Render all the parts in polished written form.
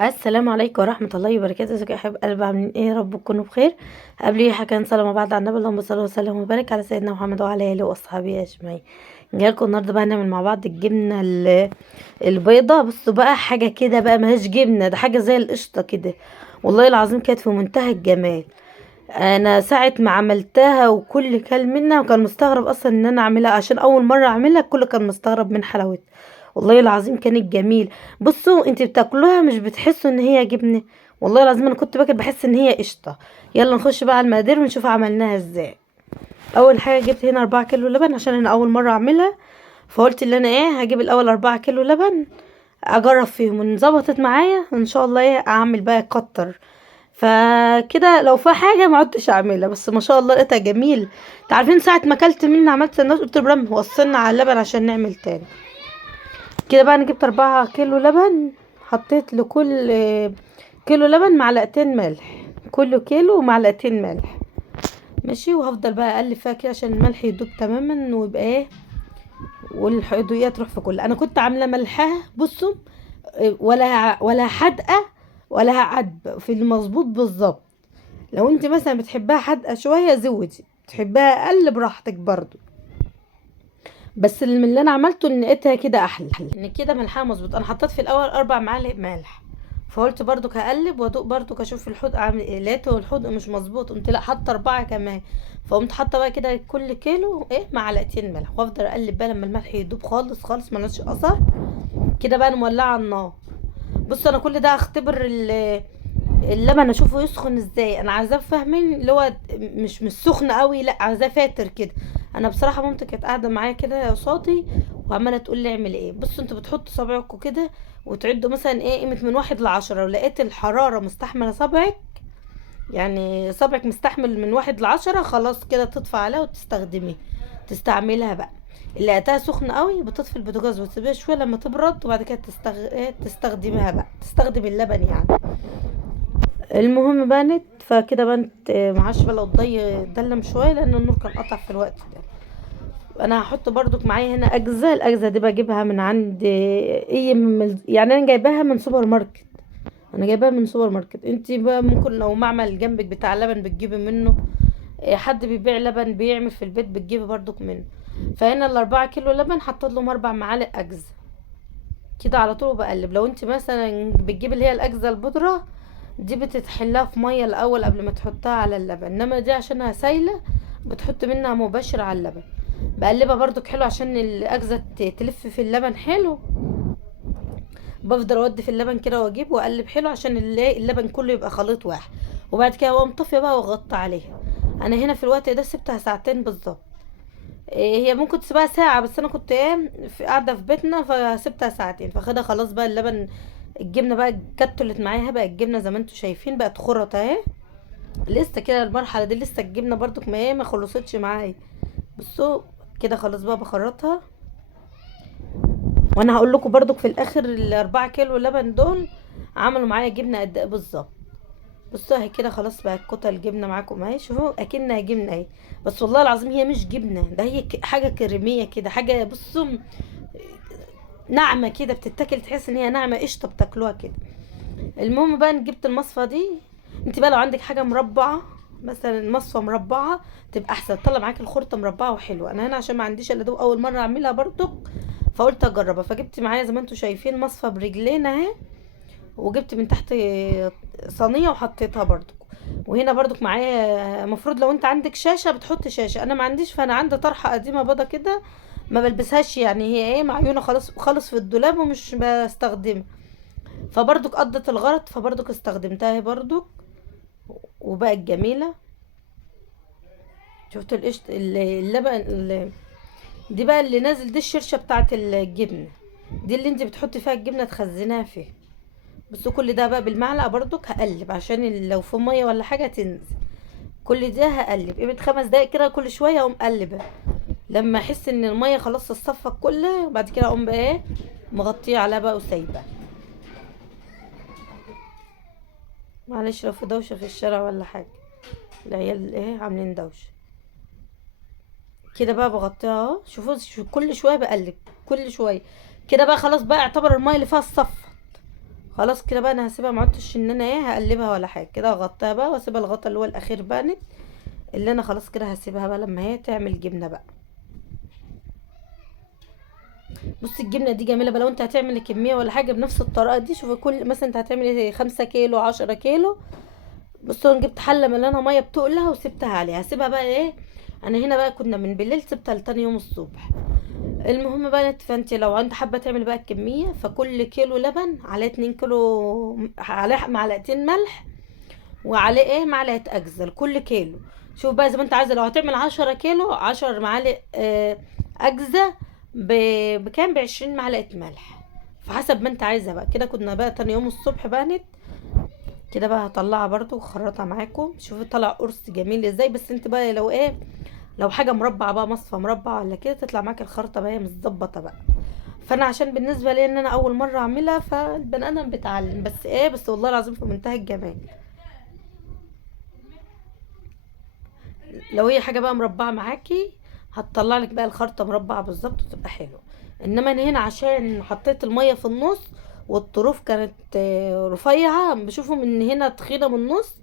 السلام عليكم ورحمة الله وبركاته. ازيكم يا حبايب قلبي، عاملين ايه؟ يا رب تكونوا بخير. قبل اي حاجة نصلي مع بعض على النبي، اللهم صل وسلم وبارك على سيدنا محمد وعلى اله واصحابه اجمعين. جايلكم النهارده بقى نعمل مع بعض الجبنة البيضة. بصوا بقى، حاجة كده بقى ملهاش جبنة، ده حاجة زي القشطة كده. والله العظيم كانت في منتهى الجمال. انا ساعة ما عملتها وكل كل منها وكان مستغرب اصلا ان انا اعملها، عشان اول مرة اعملها الكل كان مستغرب من حلاوتها. والله العظيم كانت جميل. بصوا انت بتاكلوها مش بتحسوا ان هي جبنة. والله العظيم انا كنت باكل بحس ان هي قشطة. يلا نخش بقى على المقادير ونشوف عملناها ازاي. اول حاجة جبت هنا 4 كيلو لبن عشان انا اول مرة اعملها. فقلت ان انا هجيب الاول 4 كيلو لبن، اجرب فيهم ان ظبطت معايا ان شاء الله اعمل بقى اكتر. فكده لو في حاجه ما عدتش اعملها، بس ما شاء الله لقيتها جميل. تعرفين ساعه ما اكلت مني عملت سندوتش، قلت لابراهيم وصلنا على اللبن عشان نعمل تاني. كده بقى انا جبت 4 كيلو لبن. حطيت لكل كيلو لبن معلقتين ملح. كل كيلو معلقتين ملح. ماشي، وهفضل بقى اقلب فيها كده عشان الملح يدوب تماما ويبقى والحدويات تروح في كل. انا كنت عامله ملحها بصوا، ولا حدقه ولا عدبه، في المظبوط بالظبط. لو انت مثلا بتحبها حدقه شويه زودي، تحبها اقل براحتك برضو. بس من اللي انا عملته ان لقيتها كده احلى، ان كده ملحها مظبوط. انا حطيت في الاول 4 معالق ملح، فقلت برضو هقلب وادوق برضو اشوف الحدق عامل ايه. لقيته الحدق مش مظبوط، قمت لا حاطه 4 كمان. فقمت حاطه بقى كده كل كيلو معلقتين ملح، وافضل اقلب بقى لما الملح يدوب خالص خالص ملوش اثر. كده بقى مولعه النار. بص انا كل ده اختبر اللبن اشوفه يسخن ازاي. انا عايزاه فاهمين اللي هو مش سخن قوي، لا عايزاه فاتر كده. انا بصراحه مامتي كانت قاعده معايا كده قصادي وعماله تقول لي اعمل ايه. بصوا انتوا بتحطوا صابعكم كده وتعدوا مثلا قيمه من 1 ل10. لو لقيت الحراره مستحمله صبعك، يعني صبعك مستحمل من 1 ل10، خلاص كده تطفى عليها وتستخدميها تستعملها بقى. اللي لقيتها سخنة قوي بتطفي البوتاجاز وتسيبيها شويه لما تبرد، وبعد كده تستخدميها بقى، تستخدم اللبن يعني. المهم بانت فكده بانت معاش بقى لو ضلم شويه لان النور كان قطع في الوقت ده. انا هحط برضك معايا هنا اجزاء. الاجزاء دي بجيبها من عند يعني انا جايباها من سوبر ماركت. انا جايباها من سوبر ماركت. انت بقى ممكن لو معمل جنبك بتاع لبن بتجيبي منه. حد بيبيع لبن بيعمل في البيت بتجيبي برضك منه. فهنا ال4 كيلو لبن حطيت لهم 4 معالق اجزاء كده على طول وبقلب. لو انت مثلا بتجيب اللي هي الاجزاء البودره، دي بتتحلها في ميه الاول قبل ما تحطها على اللبن، انما دي عشانها سايله بتحط منها مباشر على اللبن. بقلبها برضو حلو عشان الاجزاء تلف في اللبن حلو. بفضل اودي في اللبن كده واجيب واقلب حلو عشان اللبن كله يبقى خليط واحد. وبعد كده اقوم طافيه بقى واغطي عليها. انا هنا في الوقت ده سبتها ساعتين بالظبط. هي ممكن تسيبها ساعة، بس انا كنت قاعدة في بيتنا فسبتها ساعتين. فخدها خلاص بقى اللبن. الجبنة بقى كتلت معايا بقى، الجبنة زي ما انتوا شايفين بقت خرط اهي. لسه كده المرحلة دي لسه الجبنة برضو ما خلصتش معايا. بصوا كده خلاص بقى بخرطها. وانا هقول لكم برضو في الاخر ال4 كيلو لبن دول عملوا معايا جبنة قد ايه بالظبط. بصوا اهي كده خلاص بقى كتل جبنه معاكم اهي، شوفوا اكنها جبنه اهي. بس والله العظيم هي مش جبنه، ده هي حاجه كريميه كده، حاجه بصوا ناعمه كده بتتاكل، تحس ان هي ناعمه قشطه بتاكلوها كده. المهم بقى إن جبت المصفى دي. انت بقى لو عندك حاجه مربعه، مثلا مصفى مربعه تبقى احسن، تطلع معاكي الخرطه مربعه وحلوه. انا هنا عشان ما عنديش الا دو اول مره اعملها برضو، فقلت اجربها. فجبت معايا زي ما انتوا شايفين مصفى برجلين اهي، وجبت من تحت صينيه وحطيتها برضو. وهنا برضو معايا مفروض لو انت عندك شاشه بتحط شاشه، انا ما عنديش. فانا عندي طرحه قديمه بيضه كده ما بلبسهاش، يعني هي معيونه خلاص خالص في الدولاب ومش بستخدمها. فبرضك قضت الغرض، فبرضك استخدمتها هي برضك وبقت جميله. شفت القشط اللبن دي بقى اللي نازل، دي الشرشه بتاعت الجبنه. دي اللي انت بتحطي فيها الجبنه تخزنها فيها. بس كل ده بقى بالمعلقه برضك هقلب عشان لو في ميه ولا حاجه تنزل. كل ده هقلب قيمه 5 دقايق كده، كل شويه اقوم قلبه لما احس ان الميه خلاص اتصفت كلها. وبعد كده اقوم بقى مغطيه عليها بقى وسايبه. معلش لو في دوشه في الشارع ولا حاجه، العيال عاملين دوشه. كده بقى بغطيها اهو. شوفوا كل شويه بقلب، كل شويه. كده بقى خلاص بقى اعتبر الميه اللي فيها الصف خلاص كده بقى انا هسيبها، ما عدتش ان انا هقلبها ولا حاجه، كده اغطيها بقى واسيبها الغطا اللي هو الاخير بانت، اللي انا خلاص كده هسيبها بقى لما هي تعمل جبنه بقى. بصي الجبنه دي جميله بقى، لو انت هتعملي كميه ولا حاجه بنفس الطريقه دي، شوفي كل مثلا انت هتعملي 5 كيلو 10 كيلو. بصوا انا جبت حله مليانه ميه بتقلها وسبتها عليها، هسيبها بقى انا هنا بقى كنا من بالليل سبتها لتاني يوم الصبح. المهم بقى فانت لو انت حابه تعملي بقى الكميه، فكل كيلو لبن عليه 2 كيلو، عليه معلقتين ملح، وعليه معلقه اجزل كل كيلو. شوف بقى زي ما انت عايزه، لو هتعمل 10 كيلو 10 معالق اجزة بكام، ب20 معلقه ملح، فحسب ما انت عايزه بقى. كده كنا بقى تاني يوم الصبح بانت كده بقى، هطلعها برضو وخرطها معاكم، شوفي طلع قرص جميل ازاي. بس انت بقى لو لو حاجه مربع بقى، مصفى مربع ولا كده، تطلع معاك الخرطه بقى متظبطه بقى. فانا عشان بالنسبه لي ان انا اول مره اعملها، فالبني ادم بيتعلم، بس بس والله العظيم في منتهى الجمال. لو هي حاجه بقى مربعه معاكي، هتطلع لك بقى الخرطه مربعه بالظبط وتبقى حلوه. انما انا هنا عشان حطيت الميه في النص، والطروف كانت رفيعه، بشوفهم ان هنا تخينه من النص،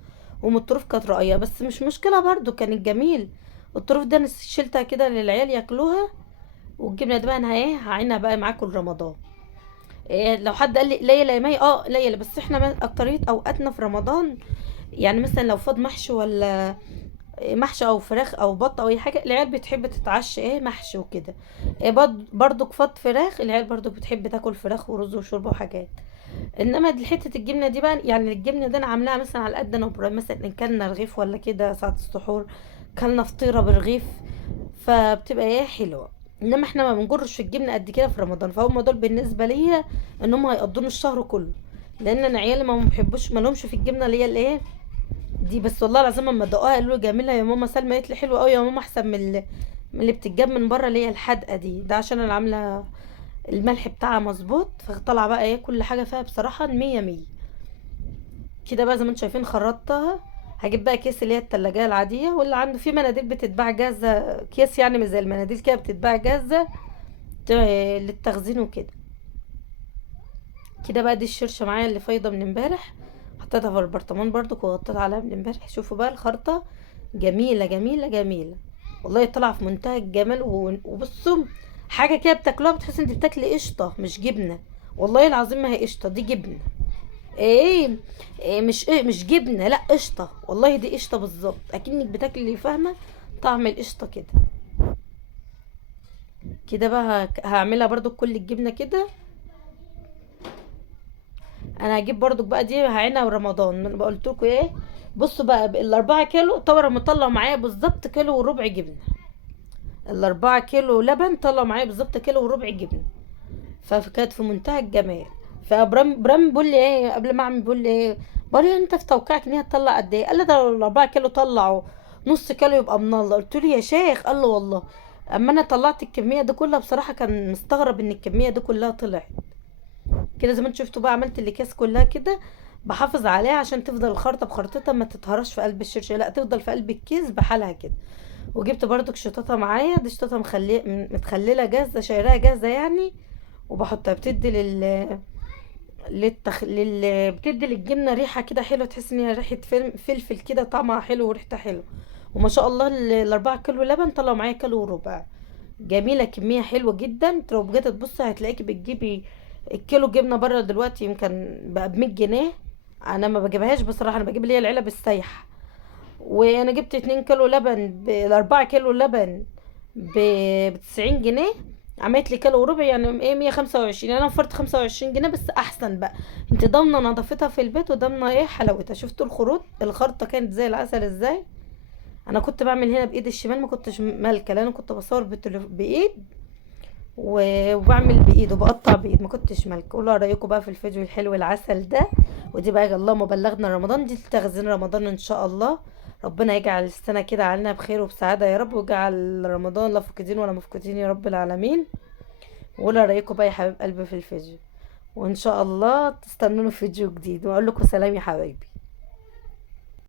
ومن الطروف كانت رقيقه، بس مش مشكله برضو كانت جميل. الطروف ده انا شلتها كده للعيال ياكلوها، والجبنه دي بقى انا هعينها بقى معاكم رمضان. لو حد قال لي قليله يا مي، قليله، بس احنا اكتريه اوقاتنا في رمضان، يعني مثلا لو فاض محشي ولا محشي او فراخ او بط او اي حاجه، العيال بتحب تتعشى محشي وكده. برضو فاض فراخ، العيال برضو بتحب تاكل فراخ ورز وشوربه وحاجات. انما دي حته الجبنه دي بقى، يعني الجبنه دي انا عاملاها مثلا على قد انا وابراهيم، مثلا ان كلنا رغيف ولا كده ساعه السحور، كلنا فطيره برغيف، فبتبقى حلوه. انما احنا ما بنجرش في الجبنه قد كده في رمضان، فهم دول بالنسبه ليا ان هم هيقضون الشهر كله، لان انا عيالي ما بيحبوش، ما لهمش في الجبنه اللي هي دي. بس والله العظيم اما دقوها قالوا لي جميله يا ماما، سلمى قالت لي حلوه قوي يا ماما، احسن من اللي بتتجاب من بره اللي هي الحادقه دي، ده عشان انا عامله الملح بتاعها مظبوط، فطلع بقى كل حاجه فيها بصراحه مية مية. كده بقى زي ما انتم شايفين خرطتها. هجيب بقى كيس اللي هي التلاجة العادية، واللي عنده في مناديل بتتباع جاهزة، كيس يعني مش زي المناديل كده، بتتباع جاهزة للتخزين وكده. كده بقى دي الشرشة معايا اللي فايضة من امبارح، حطيتها في البرطمان برضو وغطيت عليها من امبارح. شوفوا بقى الخرطة جميلة جميلة جميلة، والله طلع في منتهى الجمال. وبصوا حاجة كده بتاكلوها بتحس انت بتاكلي قشطة مش جبنة، والله العظيم ما هي قشطة، دي جبنة. مش جبنه، لا قشطه، والله دي قشطه بالظبط، اكنك بتاكلي فاهمه طعم القشطه كده. كده بقى هعملها برضو كل الجبنه كده. انا هجيب برضو بقى دي هعينها رمضان، انا قلت لكم بصوا بقى ال4 كيلو طبعا مطلع معايا بالظبط كيلو وربع جبنه، ال4 كيلو لبن طلع معايا بالظبط كيلو وربع جبنه، فكانت في منتهى الجمال. برام بيقول لي قبل ما اعمل، بيقول لي بقول له انت في توقعك ان هي تطلع قد ايه؟ قال لي ده ال4 كيلو طلعوا نص كيلو يبقى من الله. قلت له يا شيخ، قال له والله اما انا طلعت الكميه دي كلها بصراحه كان مستغرب ان الكميه دي كلها طلعت كده. زي ما انتوا شفتوا بقى عملت الاكياس كلها كده، بحافظ عليها عشان تفضل الخرطه بخرطتها ما تتهرش في قلب الشرشه، لا تفضل في قلب الكيس بحالها كده. وجبت برضك شطاطه معايا، دي شطاطه متخلله جاهزه، شايراها جاهزه يعني، وبحطها بتدي بتدي للجبنه ريحه كده حلوه، تحس ان هي ريحه فلفل كده، طعمها حلو وريحتها حلوه. وما شاء الله ال4 كيلو لبن طلعوا معايا كيلو وربع، جميله كميه حلوه جدا. انت لو بجد تبصي هتلاقيكي بتجيبي الكيلو جبنه بره دلوقتي يمكن بقى ب100 جنيه. انا ما بجيبهاش بصراحه، انا بجيب اللي هي العلب السايحه. وانا جبت 2 كيلو لبن ب4 كيلو لبن ب90 جنيه، عملت لي كيلو وربع، يعني 125، انا وفرت 25 جنيه بس احسن بقى. انت ضامنه نظافتها في البيت، وضامنه حلاوتها. شفتوا الخرطه كانت زي العسل ازاي. انا كنت بعمل هنا بايد الشمال، ما كنتش مالكه، لان انا كنت بصور بايد وبعمل بايد وبقطع بايد، ما كنتش مالكه. قولوا رايكم بقى في الفيديو الحلو العسل ده. ودي بقى اللهم بلغنا رمضان، دي تخزين رمضان ان شاء الله. ربنا يجعل السنه كده علينا بخير وبسعاده يا رب، ويجعل رمضان لا فقدين ولا مفقودين يا رب العالمين. وقولوا رايكم بقى يا حبيب قلبي في الفيديو، وان شاء الله تستنوني في فيديو جديد، واقول لكم سلام يا حبايبي.